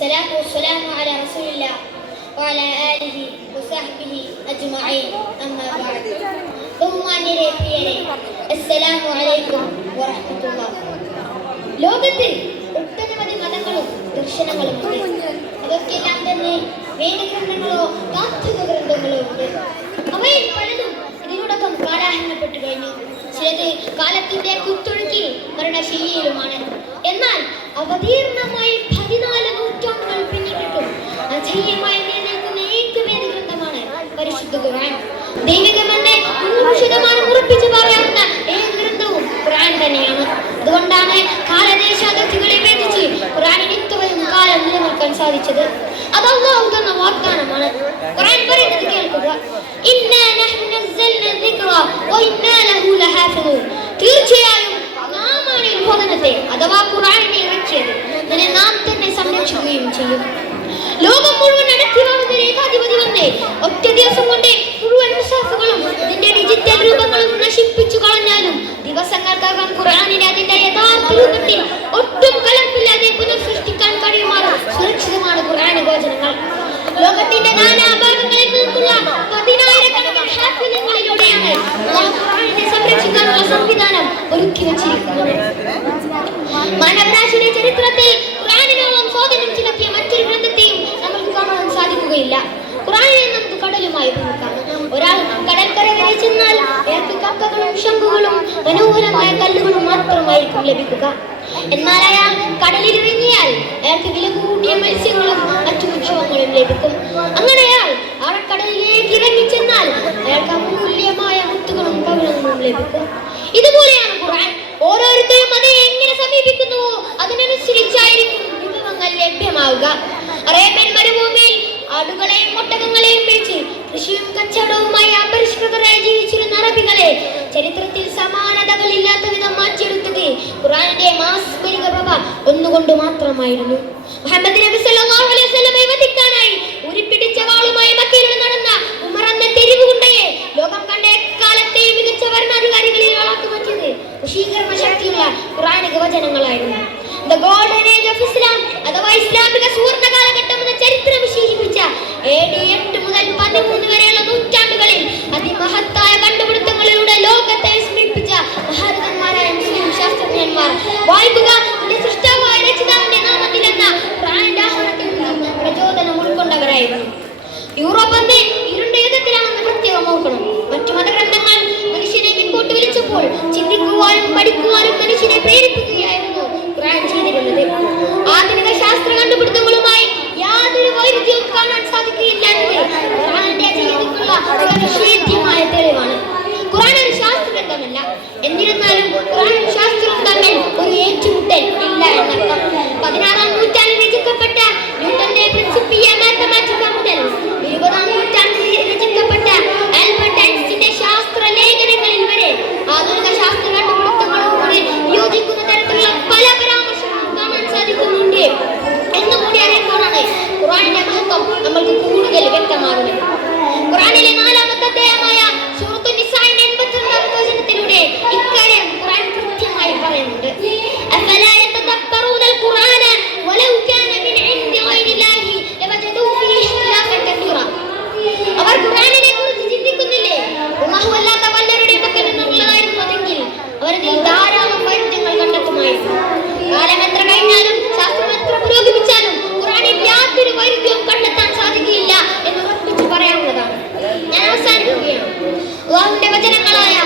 والصلاة والسلام على رسول الله وعلى آله وصحبه أجمعين أما بعد ബഹുമാന്യരെ പ്രിയരെ അസ്സലാമു അലൈക്കും വറഹ്മത്തുള്ളാഹി. ലോകത്തിൽ ഒട്ടനവധി മതങ്ങളും ദർശനങ്ങളും ഉണ്ട്. അവയ്ക്കെല്ലാം തന്നെ വേദഗ്രന്ഥങ്ങളോ താത്വിക ഗ്രന്ഥങ്ങളോ ഉണ്ട്. അവയിൽ പലതും ഇതിനോടൊപ്പം കാലാഹരണപ്പെട്ടു കഴിഞ്ഞു. ചിലത് കാലത്തിന്റെ കുത്തൊഴുക്കിൽ മരണശയ്യയിലുമാണ്. എന്നാൽ അവതീർണമായി 14 നൂറ്റാണ്ടുകൾ പിന്നിട്ടിട്ടും അജയ്യമായി നിലനിൽക്കുന്ന ഏക വേദഗ്രന്ഥമാണ് പരിശുദ്ധ ഖുർആൻ. ദൈവികമെന്ന് 100% ഉറപ്പിച്ചു പറയാവുന്ന ഏക ഗ്രന്ഥവും ഖുർആൻ തന്നെയാണ്. അതുകൊണ്ടാണ് കാലദേശാതിർത്തികളെ ഭേദിച്ച് ഖുർആനിന് ഇത്രയും കാലം നിലനിൽക്കാൻ സാധിച്ചത്. അത് അല്ലാഹു തന്ന വാഗ്ദാനമാണ്. ഖുർആൻ പറയുന്നത് കേൾക്കുക, ഇന്നാ നഹ്നു നസ്സൽനാ ദിക്റ വ ഇന്നാ ലഹു ലഹാഫിദൂൻ. തീർച്ചയായും നാമാണ് ബോധനത്തെ അഥവാ ഖുർആനിനെ ഇറക്കിയത്, അതിനെ നാം തന്നെ സംരക്ഷിക്കുകയും ചെയ്യും. ലോകം മുഴുവൻ അടക്കിവാഴുന്ന ഏകാധിപതി വന്ന് ഒറ്റ ദിവസം കൊണ്ട് മുഴുവൻ മുസാഫുകളും അതിന്റെ ഡിജിറ്റൽ രൂപങ്ങളും നശിപ്പിച്ചു കളഞ്ഞാലും ദിവസങ്ങൾക്കകം ഖുർആനിനെ അതിന്റെ യഥാർത്ഥ രൂപത്തിൽ ഒട്ടും കലർപ്പില്ലാതെ പുനഃസൃഷ്ടിക്കാൻ കഴിയുമാറ് സുരക്ഷിതമാണ് ഖുർആൻ വചനങ്ങൾ. ലോകത്തിന്റെ നാനാഭാഗങ്ങളിൽ നിന്നുള്ള 10,000-കണക്കിന് ഹാഫിളുകളിലൂടെയാണ് ഖുർആനിനെ സംരക്ഷിക്കാനുള്ള സംവിധാനം ഒരുക്കി വെച്ചിരിക്കുന്നത്. മാനവരാശിയുടെ ചരിത്രത്തിൽ ഖുർആനിനോളം സ്വാധീനം ചെലുത്തിയ മറ്റൊരു ഗ്രന്ഥത്തെയും നമുക്ക് കാണാൻ സാധിക്കുകയില്ല. ഖുർആനിനെ നമുക്ക് കടലുമായി ഉപയോഗിക്കാം. ഒരാൾ കടൽക്കര വരെ ചെന്നാൽ അയാൾക്ക് കക്കകളും ശംഖുകളും മനോഹരമായ കല്ലുകളും മാത്രമായിരിക്കും ലഭിക്കുക. എന്നാൽ അയാൾ കടലിൽ ഇറങ്ങിയാൽ അയാൾക്ക് വില കൂടിയ മത്സ്യങ്ങളും മറ്റു വിഭവങ്ങളും ലഭിക്കും. അങ്ങനെ അയാൾ ആഴക്കടലിലേക്ക് ഇറങ്ങിച്ചെന്നാൽ അയാൾക്ക് അമൂല്യമായ മുത്തുകളും പവിഴങ്ങളും ലഭിക്കും. ഇതുപോലെയാണ് ഖുർആൻ. ഓരോരുത്തരും അതിനെ എങ്ങനെ സമീപിക്കുന്നുവോ അതിനനുസരിച്ചായിരിക്കും വിഭവങ്ങൾ ലഭ്യമാവുക. അറേബ്യൻ മരുഭൂമിയിൽ ആടുകളെയും ഒട്ടകങ്ങളെയും പിടിച്ച് കൃഷിയും കച്ചവടവുമായി അപരിഷ്കൃതരായി ജീവിച്ചിരുന്ന അറബികളെ ചരിത്രത്തിൽ സമാനതകളില്ലാത്ത വിധം മാറ്റിയെടുത്തത് ഖുർആനിന്റെ മാസ്മരിക പ്രഭ ഒന്നുകൊണ്ട് മാത്രമായിരുന്നു. മുഹമ്മദ് നബി സല്ലല്ലാഹു അലൈഹി വസല്ലമയെ വധിക്കാനായി ഉരുപ്പിടിച്ച വാളുമായി മക്കയിൽ നടന്ന ഉമർ എന്ന തെരുവുകുണ്ടയെ ലോകം കണ്ട എക്കാലത്തെയും മികച്ച ഭരണാധികാരികളിൽ ഒരാൾക്ക് മാറ്റിയത് വശീകരണ ശക്തിയുള്ള ഖുർആനിക വചനങ്ങളായിരുന്നു. The golden age of Islam അഥവാ ഇസ്ലാമിക സുവർണ്ണ കാലഘട്ടം എന്ന ചരിത്രം വിശേഷിപ്പിച്ച AD 8 മുതൽ 13 വരെയുള്ള നൂറ്റാണ്ടുകളിൽ അതിമഹത്തായ കണ്ടുപിടുത്തങ്ങളിലൂടെ ലോകത്തെ വിസ്മയിപ്പിച്ച മഹാരഥന്മാരായ മുസ്ലിം ശാസ്ത്രജ്ഞന്മാർ വായിക്കുക സൃഷ്ടാവായ രചിതാവിന്റെ നാമത്തിൽ എന്ന ഖുർആനിന്റെ ആഹ്വാനത്തിൽ നിന്നും പ്രചോദനം ഉൾക്കൊണ്ടവരായിരുന്നു. യൂറോപ്പ് അന്ന് ഇരുണ്ട യുദ്ധത്തിലാണെന്ന് പ്രത്യേകം ഓർക്കണം. മറ്റു മതഗ്രന്ഥങ്ങൾ മനുഷ്യനെ മുൻപോട്ട് വിളിച്ചപ്പോൾ ചിന്തിക്കുവാനും പഠിക്കുവാനും മനുഷ്യനെ പ്രേരിപ്പിക്കുകയായിരുന്നു ഖുർആൻ ചെയ്തിരുന്നത്. ആധുനിക ശാസ്ത്ര കണ്ടുപിടുത്തങ്ങളുമായി യാതൊരു വൈരുദ്ധ്യവും കാണാൻ സാധിക്കുകയില്ല എന്നത് ഖുർആനിന്റെ അജയ്യതയ്ക്കുള്ള ഒരു നിഷേധ്യമായ തെളിവാണ്. ഖുർആൻ ഒരു ശാസ്ത്രഗ്രന്ഥമല്ല, എന്നിരുന്നാലും ഖുർആനും ശാസ്ത്രവും തമ്മിൽ ഒരു ഏറ്റുമുട്ടൽ ഇല്ല എന്നർത്ഥം. 16-ാം നൂറ്റാണ്ടിൽ രചിക്കപ്പെട്ട ന്യൂട്ടന്റെ പ്രിൻസിപ്പിയ മാത്തമാറ്റിക്ക മുതൽ 20-ാം നൂറ്റാണ്ടിൽ രചിക്കപ്പെട്ട ആൽബർട്ട് ഐൻസ്റ്റീന്റെ ശാസ്ത്ര ലേഖനങ്ങളിൽ വരെ ആധുനിക ശാസ്ത്ര കണ്ടുപിടുത്തങ്ങളോട് യോജിക്കുന്ന തരത്തിലുള്ള പല പരാമർശങ്ങളും കാണാൻ സാധിക്കുന്നുണ്ട് എന്നുകൂടി അറിയുമ്പോഴാണ് ഖുർആനിന്റെ മഹത്വം നമ്മൾക്ക് കൂടുതൽ വ്യക്തമാകുന്നത്. ഖുർആനിലെ 4-ാമത്തെ അധ്യായമായ സൂറത്തുൻ നിസാഇന്റെ 82-ാമത്തെ വചനത്തിലൂടെ ഇക്കാര്യം ഖുർആൻ കൃത്യമായി പറയുന്നുണ്ട്. അഫലാ യതദബ്ബറൂനൽ ഖുർആന വലൗ കാന മിൻ ഇൻദി ഗൈരില്ലാഹി ലവജദൂ ഫീഹി ഇഖ്തിലാഫൻ കസീറ. അവർ ഖുർആനിനെ കുറിച്ച് ചിന്തിക്കുന്നില്ലേ? അല്ലാഹുവല്ലാത്ത വല്ലവരുടെ പക്കൽ നിന്നുള്ളതായിരുന്നു അതെങ്കിൽ അവരതിൽ ധാരാളം വൈരുദ്ധ്യങ്ങൾ കണ്ടെത്തുമായിരുന്നു. കാലം എത്ര കഴിഞ്ഞാലും ശാസ്ത്രം എത്ര പുരോഗമിച്ചാലും ഖുർആനിൽ യാതൊരു വൈരുദ്ധ്യവും കണ്ടെത്താൻ സാധിക്കില്ല എന്ന് ഉറപ്പിച്ച് പറയാവുന്നതാണ്. ഞാൻ അവസാനിക്കുകയാണ്. അല്ലാഹുവിന്റെ വചനങ്ങളായ